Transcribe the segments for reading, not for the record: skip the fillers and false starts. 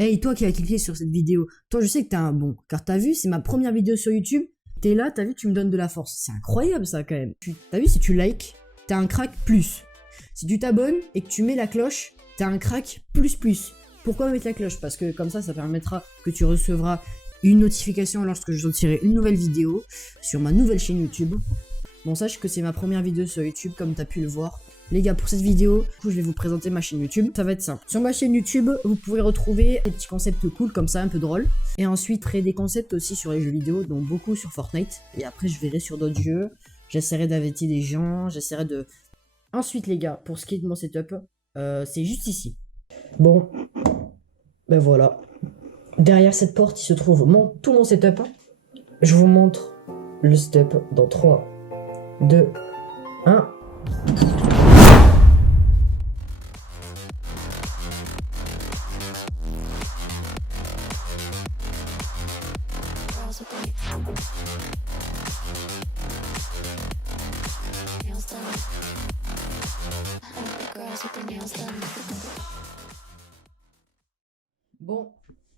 Hey, toi qui as cliqué sur cette vidéo, toi je sais que t'es un bon, car t'as vu, c'est ma première vidéo sur YouTube. T'es là, t'as vu, tu me donnes de la force. C'est incroyable ça quand même. T'as vu, si tu likes, t'as un crack plus. Si tu t'abonnes et que tu mets la cloche, t'as un crack plus plus. Pourquoi mettre la cloche? Parce que comme ça permettra que tu recevras une notification lorsque je sortirai une nouvelle vidéo sur ma nouvelle chaîne YouTube. Bon, sache que c'est ma première vidéo sur YouTube, comme t'as pu le voir. Les gars, pour cette vidéo, du coup, je vais vous présenter ma chaîne YouTube. Ça va être simple. Sur ma chaîne YouTube, vous pourrez retrouver des petits concepts cool comme ça, un peu drôles. Et ensuite, des concepts aussi sur les jeux vidéo, dont beaucoup sur Fortnite. Et après, je verrai sur d'autres jeux. J'essaierai d'inviter des gens, j'essaierai de... Ensuite, les gars, pour ce qui est de mon setup, c'est juste ici. Bon, ben voilà. Derrière cette porte, il se trouve tout mon setup. Je vous montre le setup dans 3, 2, 1... Bon,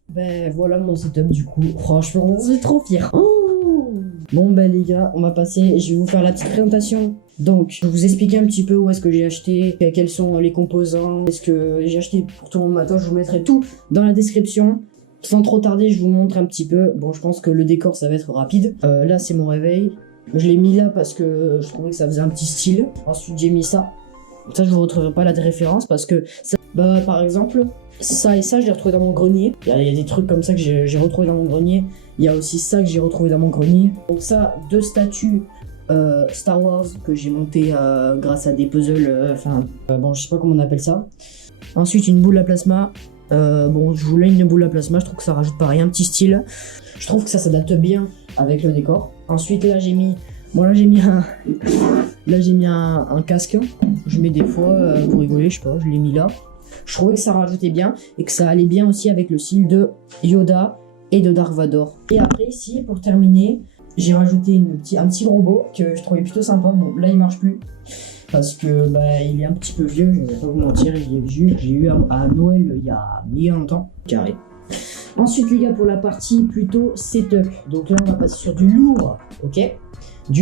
ben voilà mon setup du coup. Franchement, je suis trop fier. Oh, bon ben les gars, on va passer. Je vais vous faire la petite présentation. Donc, je vais vous expliquer un petit peu où est-ce que j'ai acheté, quels sont les composants, est-ce que j'ai acheté pour tout mon matos. Je vous mettrai tout dans la description. Sans trop tarder, je vous montre un petit peu. Bon, je pense que le décor, ça va être rapide. Là, c'est mon réveil. Je l'ai mis là parce que je trouvais que ça faisait un petit style. Ensuite, j'ai mis ça. Ça, je vous retrouverai pas la référence parce que, ça, bah, par exemple, ça et ça, je l'ai retrouvé dans mon grenier. Il y a des trucs comme ça que j'ai retrouvé dans mon grenier. Il y a aussi ça que j'ai retrouvé dans mon grenier. Donc ça, 2 statues Star Wars que j'ai montées grâce à des puzzles. Bon, je sais pas comment on appelle ça. Ensuite, une boule à plasma. Bon, je voulais une boule à plasma, je trouve que ça rajoute pareil un petit style. Je trouve que ça s'adapte bien avec le décor. Ensuite, là j'ai mis un casque. Je mets des fois pour rigoler, je sais pas, je l'ai mis là. Je trouvais que ça rajoutait bien et que ça allait bien aussi avec le style de Yoda et de Dark Vador. Et après ici, pour terminer, j'ai rajouté un petit robot que je trouvais plutôt sympa. Bon, là il marche plus. Parce que bah, il est un petit peu vieux, je vais pas vous mentir, j'ai eu à Noël il y a bien longtemps, carré. Ensuite les gars, pour la partie plutôt setup, donc là on va passer sur du lourd, ok.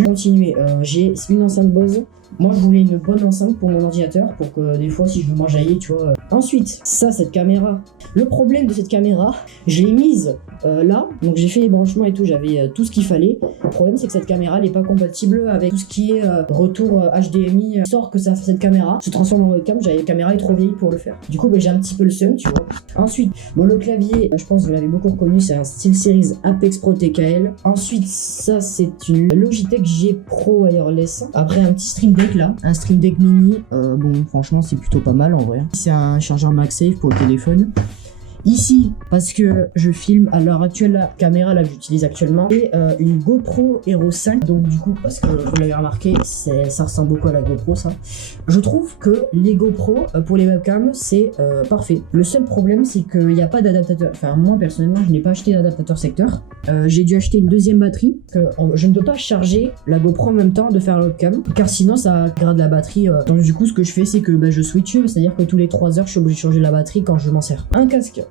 Continuer, j'ai une enceinte Bose. Moi je voulais une bonne enceinte pour mon ordinateur, pour que des fois si je veux m'enjailler, tu vois. Ensuite, cette caméra. Le problème de cette caméra, je l'ai mise là, donc j'ai fait les branchements et tout, j'avais tout ce qu'il fallait. Le problème c'est que cette caméra n'est pas compatible avec tout ce qui est retour HDMI. Sort que cette caméra se transforme en webcam, la caméra est trop vieille pour le faire. Du coup j'ai un petit peu le seum, tu vois. Ensuite, bon, le clavier, je pense que vous l'avez beaucoup reconnu, c'est un SteelSeries Apex Pro TKL. Ensuite, ça c'est une Logitech G Pro Wireless. Après un petit Stream Deck là, un Stream Deck mini. Bon franchement c'est plutôt pas mal en vrai. C'est un chargeur MagSafe pour le téléphone. Ici, parce que je filme à l'heure actuelle, la caméra là que j'utilise actuellement, et une GoPro Hero 5. Donc du coup, parce que vous l'avez remarqué, ça ressemble beaucoup à la GoPro ça. Je trouve que les GoPro pour les webcams c'est parfait. Le seul problème c'est qu'il n'y a pas d'adaptateur. Enfin moi personnellement je n'ai pas acheté d'adaptateur secteur. J'ai dû acheter une deuxième batterie. Je ne peux pas charger la GoPro en même temps de faire la webcam, car sinon ça grade la batterie. Donc du coup ce que je fais c'est que je switch, c'est-à-dire que tous les 3 heures je suis obligé de changer la batterie quand je m'en sers. Un casque.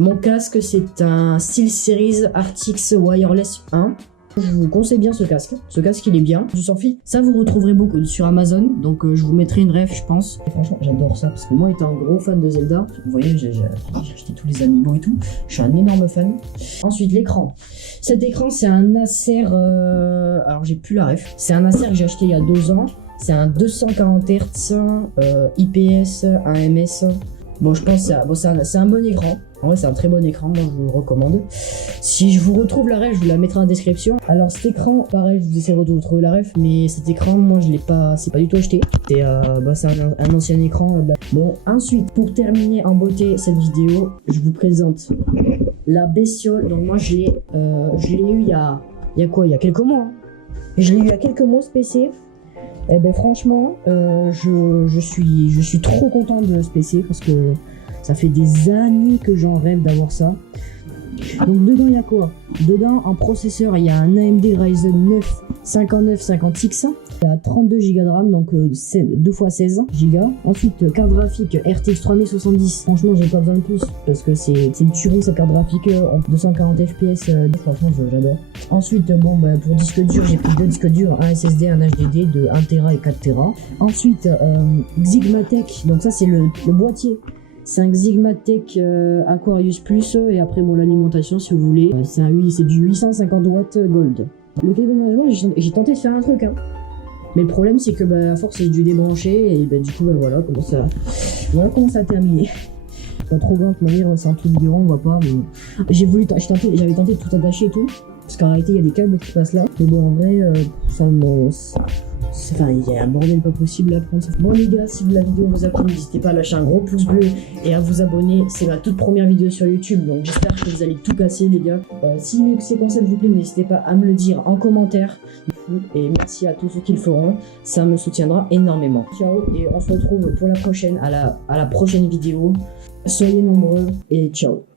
Mon casque, c'est un SteelSeries Arctis Wireless 1. Je vous conseille bien ce casque. Ce casque, il est bien. Du sans-fil. Ça, vous retrouverez beaucoup sur Amazon. Donc, je vous mettrai une ref, je pense. Et franchement, j'adore ça. Parce que moi, étant un gros fan de Zelda, vous voyez, j'ai acheté tous les amiibo et tout. Je suis un énorme fan. Ensuite, l'écran. Cet écran, c'est un Acer... Alors, j'ai plus la ref. C'est un Acer que j'ai acheté il y a 2 ans. C'est un 240 Hz, IPS, 1 ms. Bon, je pense que c'est un bon écran. En vrai, c'est un très bon écran, moi je vous le recommande. Si je vous retrouve la ref, je vous la mettrai en description. Alors cet écran, pareil, je vous essaie de retrouver la ref, mais cet écran, moi je l'ai pas, c'est pas du tout acheté. C'est un ancien écran. Bon, ensuite, pour terminer en beauté cette vidéo, je vous présente la bestiole. Donc moi je l'ai eu il y a quelques mois. Hein. Je l'ai eu il y a quelques mois ce PC. Et ben franchement, je suis trop content de ce PC parce que ça fait des années que j'en rêve d'avoir ça. Donc dedans il y a quoi? Dedans en processeur il y a un AMD Ryzen 9 5956. Il y a 32 Go de RAM, donc 2 x 16 Go. Ensuite carte graphique RTX 3070. Franchement j'ai pas besoin de plus parce que c'est une tuerie cette carte graphique en 240 FPS. Franchement j'adore. Ensuite pour disque dur j'ai pris 2 disques durs, un SSD, un HDD de 1 Tera et 4 Tera. Ensuite Xigmatech, donc ça c'est le boîtier. C'est un Xigmatech Aquarius Plus et après l'alimentation si vous voulez, c'est du 850 watts Gold. Le câble management, j'ai tenté de faire un truc, hein. Mais le problème c'est que à force j'ai dû débrancher et du coup voilà comment ça a terminé. Pas trop grand de manière, c'est un truc biberon, on voit pas, mais j'avais tenté de tout attacher et tout, parce qu'en réalité il y a des câbles qui passent là, mais bon en vrai il y a un bordel pas possible à prendre. Bon les gars, si la vidéo vous a plu, n'hésitez pas à lâcher un gros pouce bleu et à vous abonner. C'est ma toute première vidéo sur YouTube, donc j'espère que vous allez tout casser les gars. Si ces concepts vous plaisent, n'hésitez pas à me le dire en commentaire. Et merci à tous ceux qui le feront, ça me soutiendra énormément. Ciao et on se retrouve pour la prochaine, à la prochaine vidéo. Soyez nombreux et ciao.